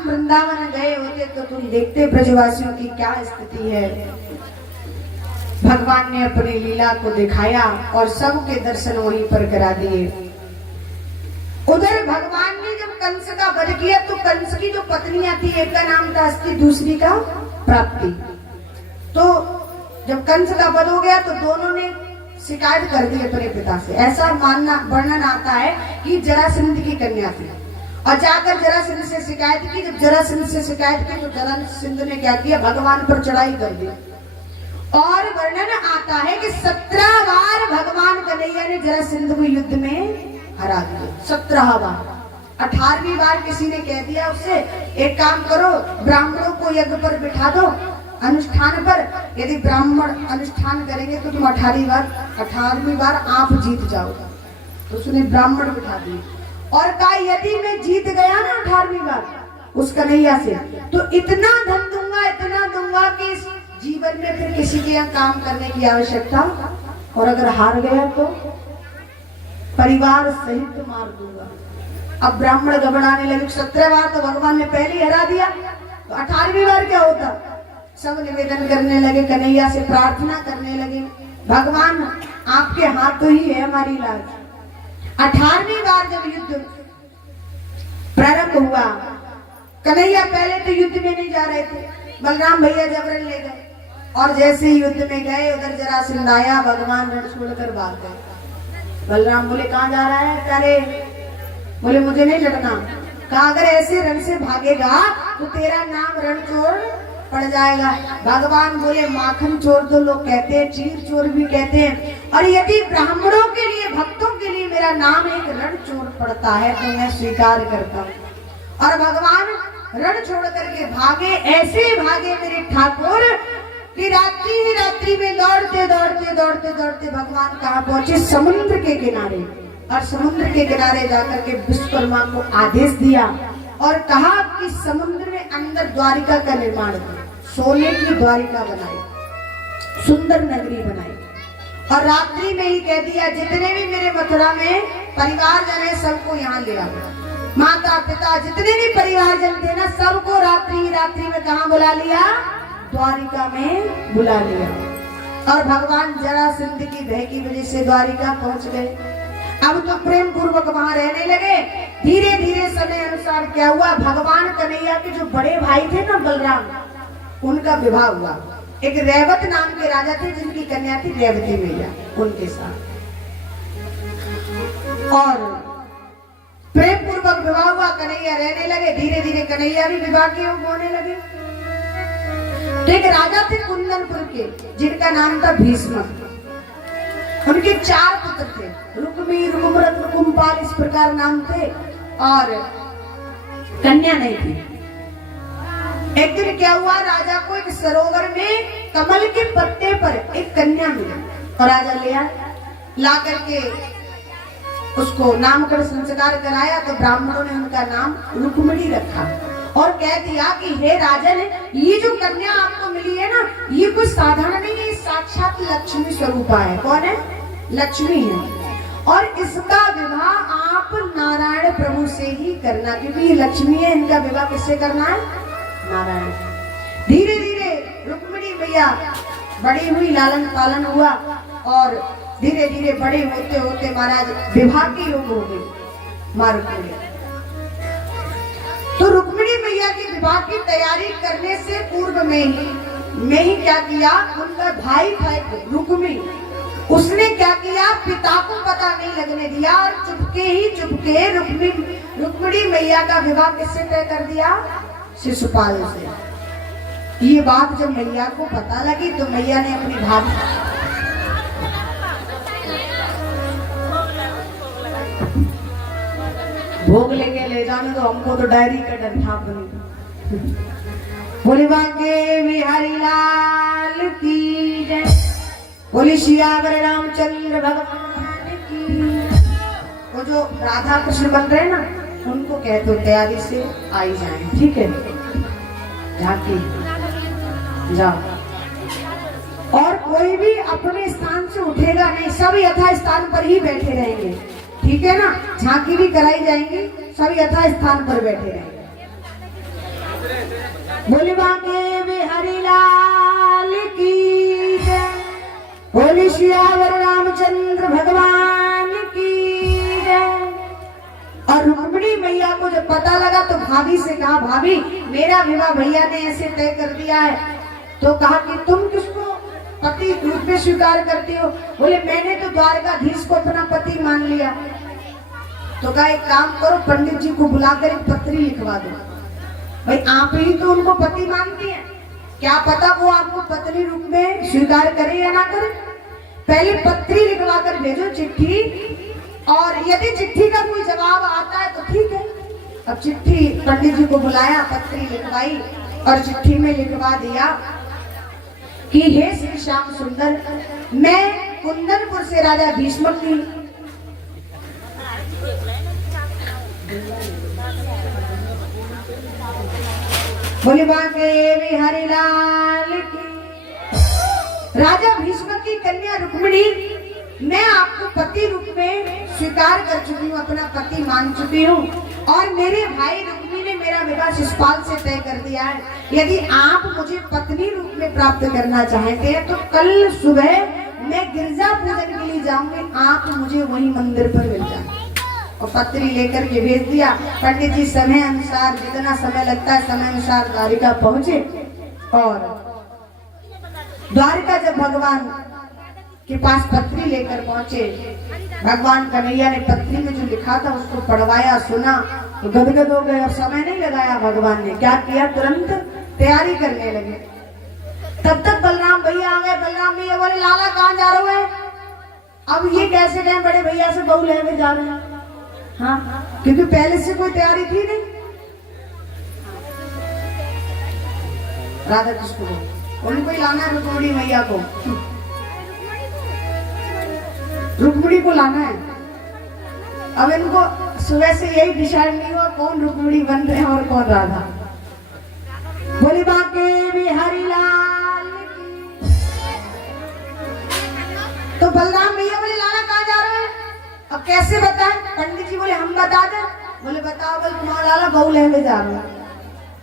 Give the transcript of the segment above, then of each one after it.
तुम वृंदावन गए होते तो तुम देखते ब्रजवासियों की क्या स्थिति है। भगवान ने अपनी लीला को दिखाया और सबके दर्शन वहीं पर करा दिए। उधर भगवान ने जब कंस का वध किया तो कंस की जो पत्नियां थी, एक का नाम था अस्ति, दूसरी का प्राप्ति। तो जब कंस का वध हो गया तो दोनों ने शिकायत कर दी अपने पिता से। ऐसा मानना वर्णन आता है कि जरासंध की कन्या थी और जाकर जरासंध से शिकायत की। जब जरासंध से शिकायत की तो जरासंध ने क्या किया, भगवान पर चढ़ाई कर दी। और वर्णन आता है कि 17 बार भगवान कन्हैया ने जरासंध को युद्ध में हरा दिया। 17 बार। 18वीं बार किसी ने कह दिया उससे, एक काम करो, ब्राह्मणों को यज्ञ पर बिठा दो, अनुष्ठान पर। यदि ब्राह्मण अनुष्ठान करेंगे तो तुम 18वीं बार आप जीत जाओगे। तो उसने ब्राह्मण बिठा दिए और कहा यदि मैं जीत गया ना 18वीं बार उस कन्हैया से, तो इतना धन दूंगा, इतना दूंगा कि इस जीवन में फिर किसी के यहाँ काम करने की आवश्यकता, और अगर हार गया तो परिवार सहित मार दूंगा। अब ब्राह्मण घबराने लगे। 17 बार तो भगवान ने पहले ही हरा दिया, तो 18वीं बार क्या होता। सब निवेदन करने लगे, कन्हैया से प्रार्थना करने लगे, भगवान आपके हाथ तो ही है हमारी लाज। 18वीं बार जब युद्ध प्रारंभ हुआ, कन्हैया पहले तो युद्ध में नहीं जा रहे थे, बलराम भैया जबरन ले गए। और जैसे ही युद्ध में गए उधर जरासंध आया, भगवान रण छोड़कर भाग गए। बलराम बोले कहाँ जा रहा है? अरे बोले मुझे नहीं लड़ना। कहा अगर ऐसे रण से भागेगा तो तेरा नाम रणचोर पड़ जाएगा। भगवान बोले माखन चोर तो लोग कहते हैं, चीर चोर भी कहते हैं, और यदि ब्राह्मणों के लिए, भक्तों के लिए मेरा नाम एक रणचोर पड़ता है तो मैं स्वीकार करता हूँ। और भगवान रण छोड़ करके भागे। ऐसे भागे मेरे ठाकुर कि रात्रि ही रात्रि में दौड़ते दौड़ते दौड़ते दौड़ते भगवान कहाँ पहुंचे, समुद्र के किनारे। और समुद्र के किनारे जाकर के विश्वकर्मा को आदेश दिया और कहा कि समुद्र में अंदर द्वारिका का निर्माण करो, सोने की द्वारिका बनाई, सुंदर नगरी बनाई। और रात्रि में ही कह दिया जितने भी मेरे मथुरा में परिवार जन है सबको यहाँ ले आओ। माता पिता जितने भी परिवार जन थे ना, सबको रात्रि में कहाँ बुला लिया, द्वारिका में बुला लिया। और भगवान जरासंध की भय की वजह से द्वारिका पहुंच गए। अब तो प्रेम पूर्वक वहां रहने लगे। धीरे धीरे समय अनुसार क्या हुआ, भगवान कन्हैया के जो बड़े भाई थे ना बलराम, उनका विवाह हुआ। एक रेवत नाम के राजा थे जिनकी कन्या थी रेवती मैया, उनके साथ। और प्रेम पूर्वक विवाह हुआ, कन्हैया रहने लगे। धीरे धीरे कन्हैया भी विवाह के योग होने लगे। तो एक राजा थे कुंदनपुर के जिनका नाम था भीष्म। उनके 4 पुत्र थे, रुक्मी, रुकुमरत, रुकुमपाल, इस प्रकार नाम थे, और कन्या नहीं थी। एक दिन क्या हुआ, राजा को एक सरोवर में कमल के पत्ते पर एक कन्या मिली और राजा ले आया। ला करके उसको नामकरण संस्कार कराया तो ब्राह्मणों ने उनका नाम रुक्मिणी रखा और कह दिया कि हे राजन, ये जो कन्या आपको मिली है ना, ये कोई साधारण नहीं है, साक्षात लक्ष्मी स्वरूपा है। कौन है? लक्ष्मी है। और इसका विवाह आप नारायण प्रभु से ही करना, क्योंकि ये लक्ष्मी है, इनका विवाह किससे करना है? नारायण। धीरे धीरे रुक्मिणी मैया बड़ी हुई, लालन पालन हुआ और धीरे धीरे बड़े होते होते महाराज विवाह की योग हो गई मां रुक्मिणी। तो रुक्मिणी मैया की विवाह की तैयारी करने से पूर्व में ही क्या किया, उनका भाई था रुक्मी, उसने क्या किया, पिता को पता नहीं लगने दिया और चुपके रुक्मिणी मैया का विवाह किससे तय कर दिया? शिशुपाल से। ये बात जब मैया को पता लगी तो मैया ने अपनी भाभी भोग लेके ले जाने तो हमको तो डायरी का डर था। बोली बांके बिहारी लाल की जय, बोली सियावर रामचंद्र भगवान की। वो जो राधा कृष्ण बन रहे ना, उनको कह दो तैयारी से आई जाए, ठीक है? झांकी जाओ। और कोई भी अपने स्थान से उठेगा नहीं, सब यथा स्थान पर ही बैठे रहेंगे, ठीक है ना? झांकी भी कराई जाएंगी, सब यथा स्थान पर बैठे रहेंगे। बोली बांके बिहारी लाल की जय, बोली सियावर रामचंद्र भगवान की जय। और रुक्मिणी मैया को जब पता लगा तो भाभी से कहा, भाभी मेरा विवाह भैया ने ऐसे तय कर दिया है। तो कहा कि तुम किसको पति रूप में स्वीकार करती हो? बोले मैंने तो द्वारकाधीश को अपना पति मान लिया। तो कहा एक काम करो, पंडित जी को बुलाकर एक पत्री लिखवा दो। भाई आप ही तो उनको पति मानती हैं, क्या पता वो आपको पत्नी रूप में स्वीकार करे या ना करे। पहले पत्री लिखवा कर भेजो, चिट्ठी, और यदि चिट्ठी का कोई जवाब आता है तो ठीक है। अब चिट्ठी पंडित जी को बुलाया, पत्री लिखवाई और चिट्ठी में लिखवा दिया कि हे श्री श्याम सुंदर, मैं कुंदनपुर से राजा भीष्म की बोली बांके बिहारी लाल की, राजा भीष्म की कन्या रुक्मिणी, मैं आपको पति रूप में स्वीकार कर चुकी हूँ, अपना पति मान चुकी हूँ। और मेरे भाई रुक्मी ने मेरा विवाह शिषपाल से तय कर दिया है। यदि आप मुझे पत्नी रूप में प्राप्त करना चाहते हैं तो कल सुबह मैं गिरजा पूजन के लिए जाऊंगी, आप मुझे वही मंदिर पर मिल जाए। और पत्री लेकर के भेज दिया। पंडित जी समय अनुसार, जितना समय लगता है समय अनुसार द्वारिका पहुंचे। और द्वारिका जब भगवान के पास पत्री लेकर पहुंचे, भगवान कन्हैया ने पत्री में जो लिखा था उसको पढ़वाया, सुना तो गदगद हो गए। और समय नहीं लगाया, भगवान ने क्या किया, तुरंत तैयारी करने लगे। तब तक बलराम भैया आ गए। बलराम भैया बोले लाला कहाँ जा रहे हैं? अब ये कैसे गए, बड़े भैया से बहू लेने जा रहे हैं। हाँ, क्योंकि पहले से कोई तैयारी थी नहीं। राधा कृष्ण को उनको लाना है, रुक्मिणी मैया को, रुक्मिणी को लाना है। अब इनको सुबह से यही डिसाइड नहीं हुआ कौन रुक्मिणी बन रहे हैं और कौन राधा। बोली बांके बिहारी लाल की। तो बलराम भैया बोले लाला कहाँ जा रहे हैं? अब कैसे बताएं? पंडित जी बोले हम बता दें। बोले बताओ। बोले तुम्हारा लाला बहू लेने जा रहा है।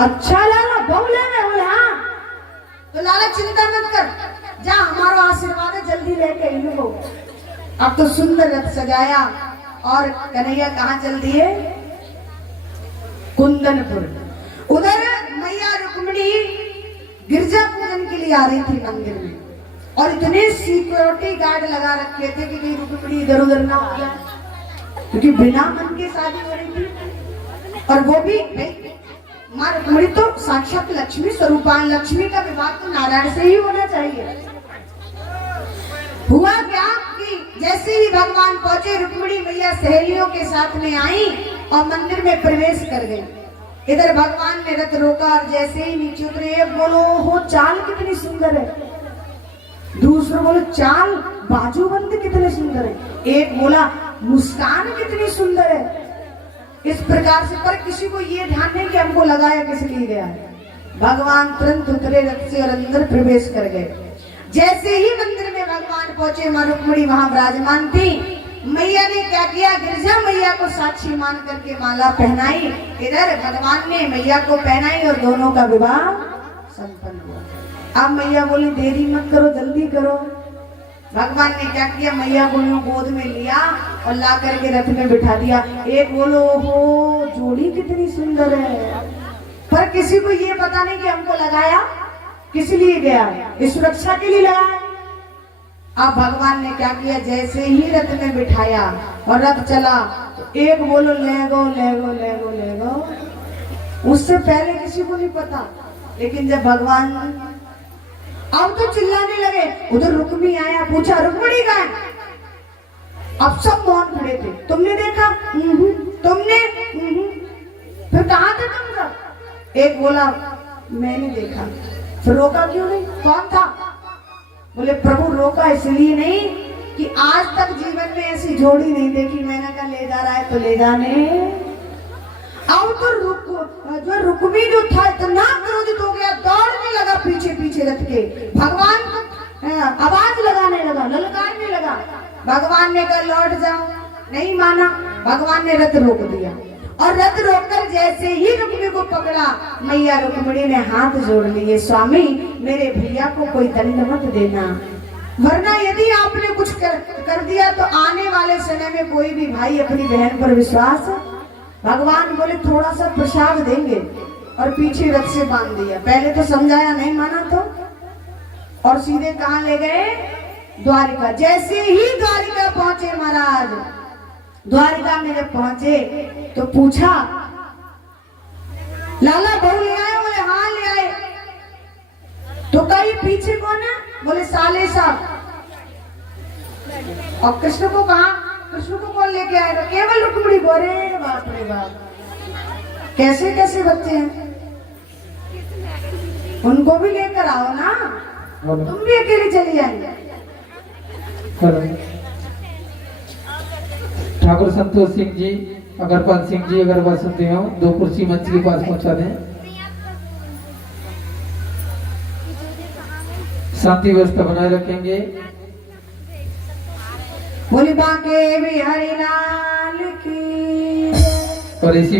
अच्छा लाला बहू लेने? बोले हाँ। तो लाला चिंता मत कर, जा हमारा आशीर्वाद है, जल्दी लेके इनको। अब तो सुंदर रथ सजाया और कन्हैया कहाँ चल दिए? कुंदनपुर। उधर मैया रुक्मिणी गिरजा पूजन के लिए आ रही थी मंदिर में, और इतने सिक्योरिटी गार्ड लगा रखे थे कि कहीं रुक्मिणी इधर उधर ना हो जाए, क्योंकि बिना मन के शादी हो रही थी। और वो भी माँ रुक्मिणी तो साक्षात लक्ष्मी स्वरूपा, लक्ष्मी का विवाह तो नारायण से ही होना चाहिए। हुआ क्या कि जैसे ही भगवान पहुंचे, रुक्मिणी मैया सहेलियों के साथ में आई और मंदिर में प्रवेश कर गई। इधर भगवान ने रथ रोका और जैसे ही नीचे उतरे, एक बोलो हो चाल कितनी सुंदर है, दूसरा बोलो चाल बाजूबंद कितने सुंदर है, एक बोला मुस्कान कितनी सुंदर है। इस प्रकार से, पर किसी को ये ध्यान नहीं कि हमको लगाया किस लिए गया है। भगवान तुरंत उतरे रथ से और अंदर प्रवेश कर गए। जैसे ही मंदिर में भगवान पहुंचे, मां रुक्मिणी वहां विराजमान थी। मैया ने क्या किया, गिरजा मैया को साक्षी मान करके माला पहनाई। इधर भगवान ने मैया को पहनाई और दोनों का विवाह संपन्न हुआ। अब मैया बोली देरी मत करो, जल्दी करो। भगवान ने क्या किया, मैया को गोद में लिया और ला करके रथ में बिठा दिया। एक बोलो हो जोड़ी कितनी सुंदर है, पर किसी को ये पता नहीं कि हमको लगाया किस लिए गया, इस सुरक्षा के लिए लगाया। अब भगवान ने क्या किया, जैसे ही रथ में बिठाया और रथ चला तो एक बोलो ले गो ले गो ले गो ले गो। उससे पहले किसी को नहीं पता, लेकिन जब भगवान अब तो चिल्लाने लगे। उधर रुक्मी आया, पूछा रुक्मिणी कहाँ है? अब सब मौन खड़े थे। तुमने देखा? तुमने? फिर कहाँ थे तुम सब? एक बोला मैंने देखा। फिर रोका क्यों नहीं? कौन था? बोले प्रभु रोका इसलिए नहीं कि आज तक जीवन में ऐसी जोड़ी नहीं देखी। मैंने कहा ले जा रहा है तो ले जाने। अब तो रुक्मी जो था इतना क्रोधित हो गया, दौड़ने लगा पीछे पीछे रथ के। भगवान को आवाज लगाने लगा, ललकारने लगा। भगवान ने कहा लौट जाओ, नहीं माना। भगवान ने रथ रोक दिया और रथ रोककर जैसे ही रुक्मिणी को पकड़ा, मैया रुक्मिणी ने हाथ जोड़ लिए, स्वामी मेरे भैया को कोई दंड मत देना, वरना यदि आपने कुछ कर दिया तो आने वाले समय में कोई भी भाई अपनी बहन पर विश्वास। भगवान बोले थोड़ा सा प्रसाद देंगे और पीछे रथ से बांध दिया। पहले तो समझाया, नहीं माना तो, और सीधे कहां ले गए? द्वारिका। जैसे ही द्वारिका पहुंचे महाराज, द्वारिका में जब पहुंचे तो पूछा, लाला बहू ले आए? बोले हाँ ले आए। तो कहीं पीछे कौन है? बोले साले साहब। और कृष्ण को कहा? कृष्ण को कौन लेके आएगा? केवल रुक्मिणी। बोले बाप रे बाप, कैसे कैसे बच्चे हैं, उनको भी लेकर आओ ना, तुम भी अकेले चली जाएंगे। ठाकुर संतोष सिंह जी, अगरपाल सिंह जी अगर बात सुनते हो, 2 कुर्सी मंच के पास पहुंचा दें, शांति व्यवस्था बनाए रखेंगे। बोली बांके बिहारी लाल की। और इसी